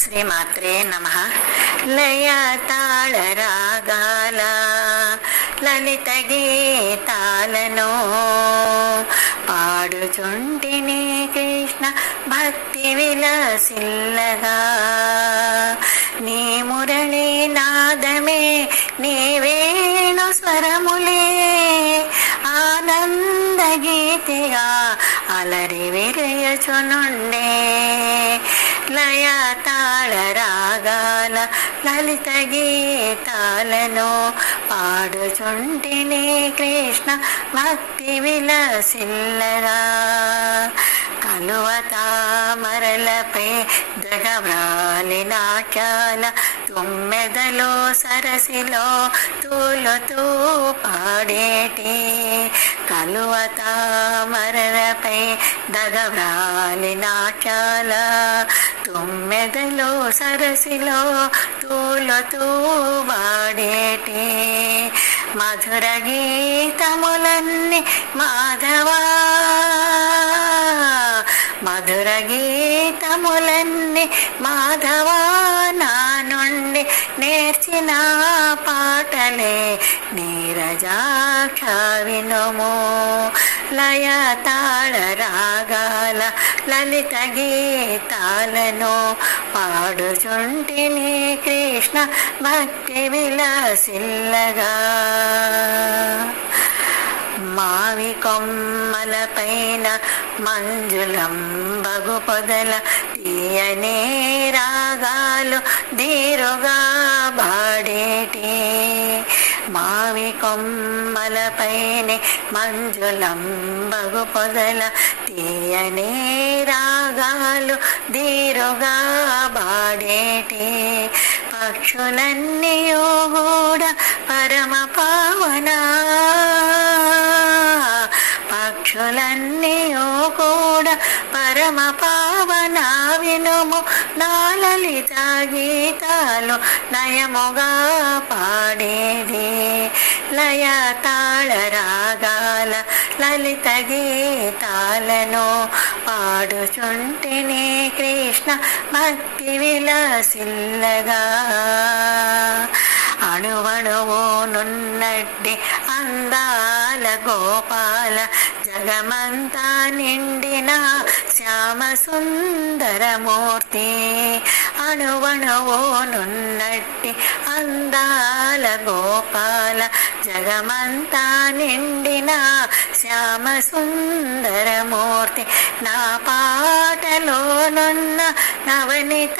శ్రీమాత్రే నమః. లయ తాళ రాగాల లలిత గీతాలను పాడుచుంటిని కృష్ణ భక్తి విలసిల్లగా. నీ మురళీ నాదమే నీ వేణు స్వరములే ఆనంద గీతిగా అలరి విరయచునుండే. లయ తాళ రాగాల లలిత గీతాలను పాడుచుంటిని కృష్ణ భక్తి విలసిల్లగా. కలువ తామరలపై జగవ్రాలి నాట్యాల తుమ్మెదలో సరసిలో తూలుతూ పాడేటి. కలువ తామరలపై దగవ్రాలి నాట్యాల తుమ్మెదలో సరసిలో తూలుతూ పాడేటి. మధుర గీతములన్నీ మాధవా, మధుర గీతములన్నీ మాధవా నా నుండి నేర్చిన పాటలే నీరజాక్ష వినుము. లయ తాళ రాగాల లలిత గీతాలను పాడుచుంటిని కృష్ణ భక్తి విలసిల్లగా. మావి కొమ్మల పైన మంజులం బగు పొదల తీయనే రాగాలు ధీరుగా బాడేటి. మావి కొమ్మల పైనే మంజులం బగు పొదల తీయనే రాగాలు ధీరుగా బాడేటి. పక్షులన్నీయో కూడా పరమ పావన, పక్షులన్నీయో కూడా పరమ పావన వినుము. నా లలిత గీతాలు నయముగా పాడేది. లయ తాళ రాగాల లలిత గీతాలను పాడుచుంటిని కృష్ణ భక్తి విలసిల్లగా. అణువణువు నున్నట్టి అందాల గోపాల జగమంతా నిండిన శ్యామ సుందరమూర్తి. అణువణువు నున్నట్టి అందాల గోపాల జగమంతా నిండిన శ్యామ సుందరమూర్తి. నా పాటలోనున్న నవనిత,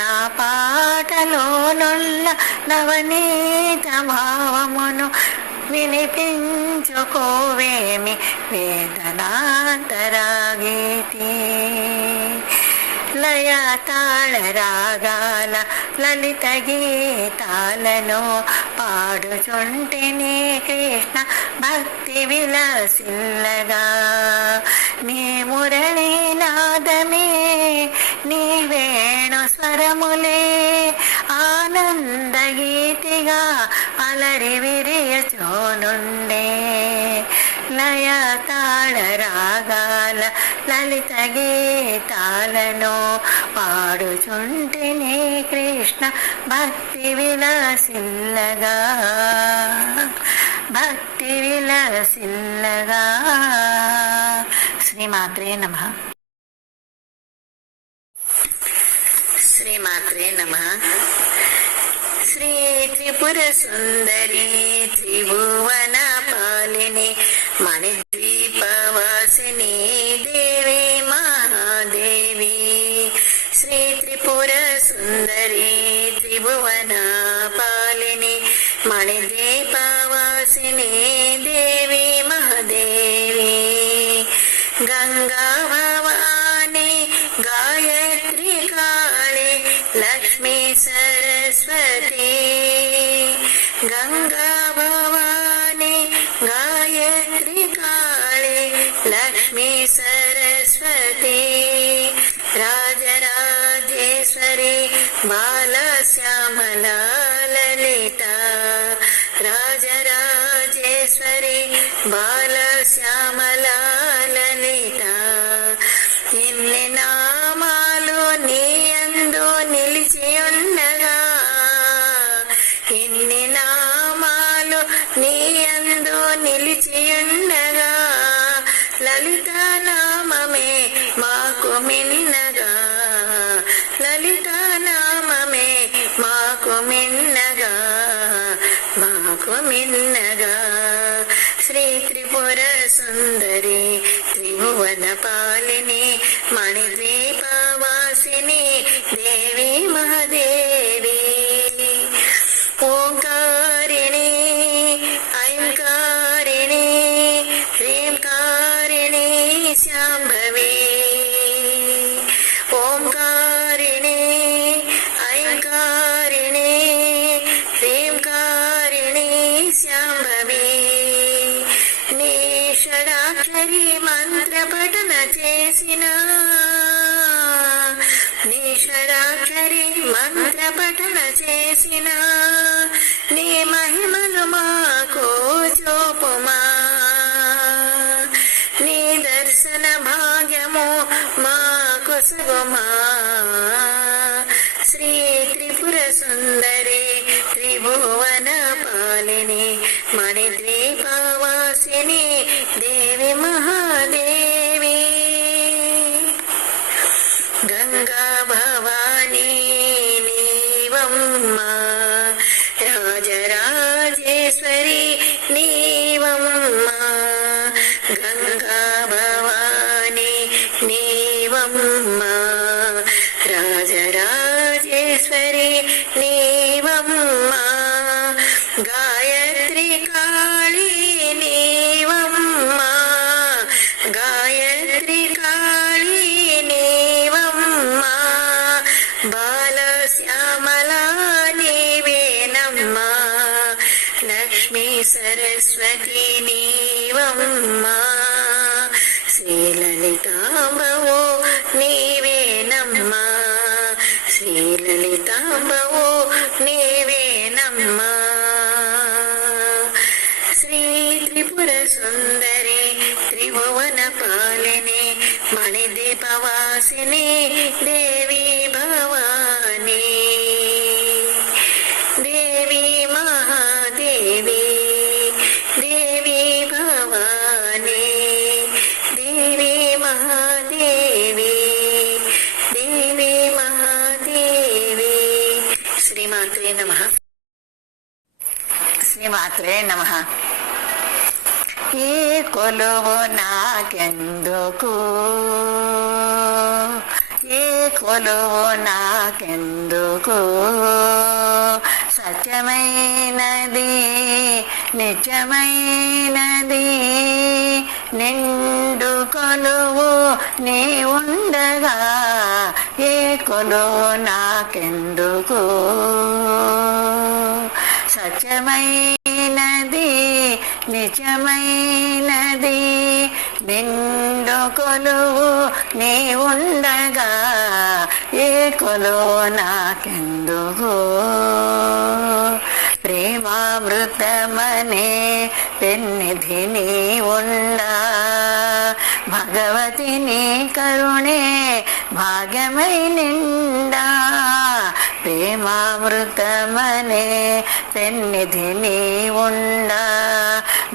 నా పాటలోనున్న నవనీత భావమును వినిపించుకోవేమి వేదనాంతరాగీతి. లయ తాళ రాగాల లలిత గీతాలను పాడుచుంటిని కృష్ణ భక్తి విలసిల్లగా. నీ మురళీ నాదమే నీ వేణు స్వరములే ఆనంద గీతిగా అలరి విరియచోనుండే. లయ తాళ రాగాల లలిత గీతాలను పాడుచుంటిని కృష్ణ భక్తి విలసిల్లగా, భక్తి విలసిల్లగా. శ్రీమాత్రే నమః. శ్రీమాత్రే నమః. శ్రీ త్రిపుర సుందరి త్రిభువన పాలిని మణిద్వీపవాసిని దేవి మహాదేవి. శ్రీ త్రిపుర సుందరి త్రిభువన పాలిని మణిద్వీపవాసిని దేవి మహాదేవి. గంగా భవాని గాయత్రి కాళి లక్ష్మీ సరస్వతి. గంగా భవాని గాయత్రి కాళి లక్ష్మీ సరస్వతి. రాజరాజేశ్వరి బాలశ్యామల లలిత. రాజరాజేశ్వరి బాలశ్యామల లలిత. ఎన్ని నామా మాకు మిన్నగా, లలితానామమే మాకు మిన్నగా, మాకు మిన్నగా. శ్రీ త్రిపుర సుందరి త్రిభువన పాలిని మణిద్వీపవాసిని దేవి మహాదేవి. ఓంకారిణి ఐంకారిణి హ్రీంకారిణి శాంభవి. ఓంకారిణి ఐంకారిణి హ్రీంకారిణి శాంభవి. నీ షడాక్షరి మంత్ర పఠన చేసిన, నీ షడాక్షరి మంత్ర పఠన చేసిన, నీ మహిమను మాకు చూపుమా. నీ దర్శన భాగ్యము మాకు సుగుమా. శ్రీ త్రిపుర సుందరి త్రిభువన పాలిని మణిద్వీపవాసిని దేవి మహాదేవి. గంగా భవానీ నీవమ్మ, రాజరాజేశ్వరి నీవమ్మ. గంగా భవానీ నీవమ్మ, రాజరాజేశ్వరి నీవమ్మ. గాయత్రి కాళీ నీవమ్మ, గాయత్రి కాళీ నీవమ్మ. బాలశ్యామలా నీవేనమ్మ, లక్ష్మీ సరస్వతి నీవమ్మ. శ్రీలలితాంబవో నీవేనమ్మ, శ్రీలలితాంబవో నీవేనమ్మ. శ్రీ త్రిపుర సుందరి త్రిభువన పాలిని మణిద్వీపవాసిని దేవి భవాని. దేవి మహాదేవి, దేవి భవాని, దేవి మహాదేవి, దేవి మహాదేవి. శ్రీమాత్రే నమః. శ్రీమాత్రే నమః. ఏ కొలువు నాకెందుకు, ఏ కొలువు నాకెందుకు, సత్యమైనది నిజమైనది నిండు కొలువు నీ ఉండగా, ఏ కొలువు నాకెందుకు. సత్యమైనది నిజమైనది నిండు కొలువు నీ ఉండగా, ఏ కొలువు నాకెందుకు. ప్రేమామృతమనే పెన్నిధి నీ ఉండా, భగవతి నీ కరుణే భాగ్యమై నిండా. ప్రేమామృతమనే పెన్నిధి నీ ఉండా,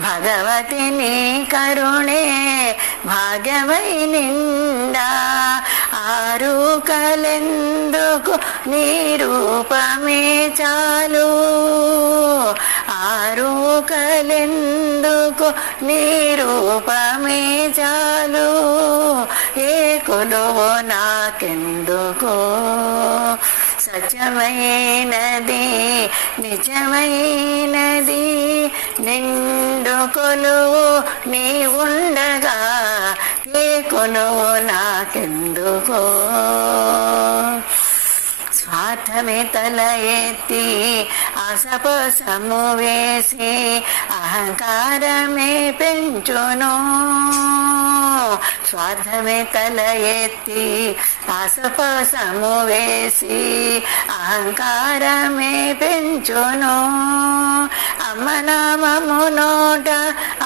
భగవతి నీ కరుణే భాగ్యమై నిండా. ఆరు కలెందుకు నీ రూపమే చాలు, ఆరు కలెందుకు నీ రూపమే చాలు, ఏ కొలువు నాకెందుకు. సత్యమైనది నిజమైనది నిండు కొలువు నీ ఉండగా, ఏ కొలువు నాకెందుకు. స్వార్థమే తల ఎత్తి ఆశపోసము వేసి అహంకారమే పెంచును. స్వార్థమే తల ఎత్తి ఆశపోసము వేసి అహంకారమే పెంచును. అమ్మనామము నోట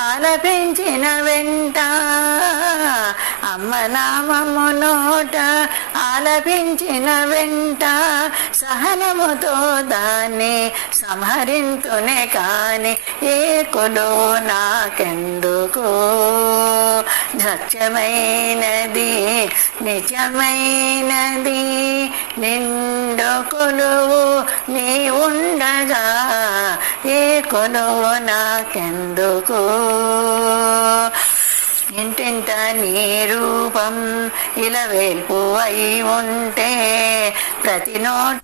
ఆలపించిన వెంట, అమ్మ నామము నోట ఆలపించిన వెంట సహనముతో దాన్ని సంహరింతునే కాని ఏ కొలువు నాకెందుకు. సత్యమైనది నిజమైనది నిండు కొలువు నీ ఉండగా ఏ కొలువు నాకెందుకు. ఇంటింట నీ రూపం ఇలవేల్పు అయి ఉంటే ప్రతి నోట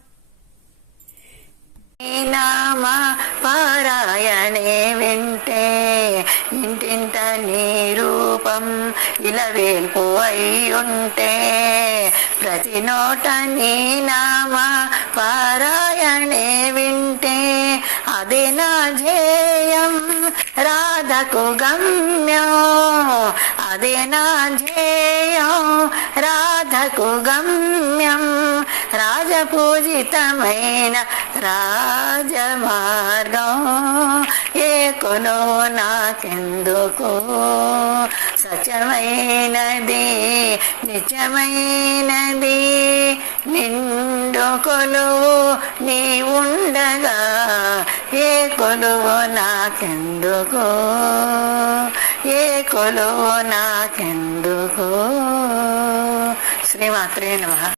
నామ పారాయణే వింటే. ఇంటింట నీ రూపం ఇలవేల్పు అయి ఉంటే ప్రతి నోట నీ నామ పారాయణే వింటే అది నా ధ్యేయం రాధకు గమ్యం. అదే నా ధ్యేయం రాధకు గమ్యం. రాజపూజితమైన రాజమార్గం ఏ కొలువు నాకెందుకు. సత్యమైనది నిజమైనది నిండు కొలువు నీ ఉండగా ఏ కొలువు నాకెందుకు. ఏ కొలువు నాకెందుకు. శ్రీమాత్రే నమః.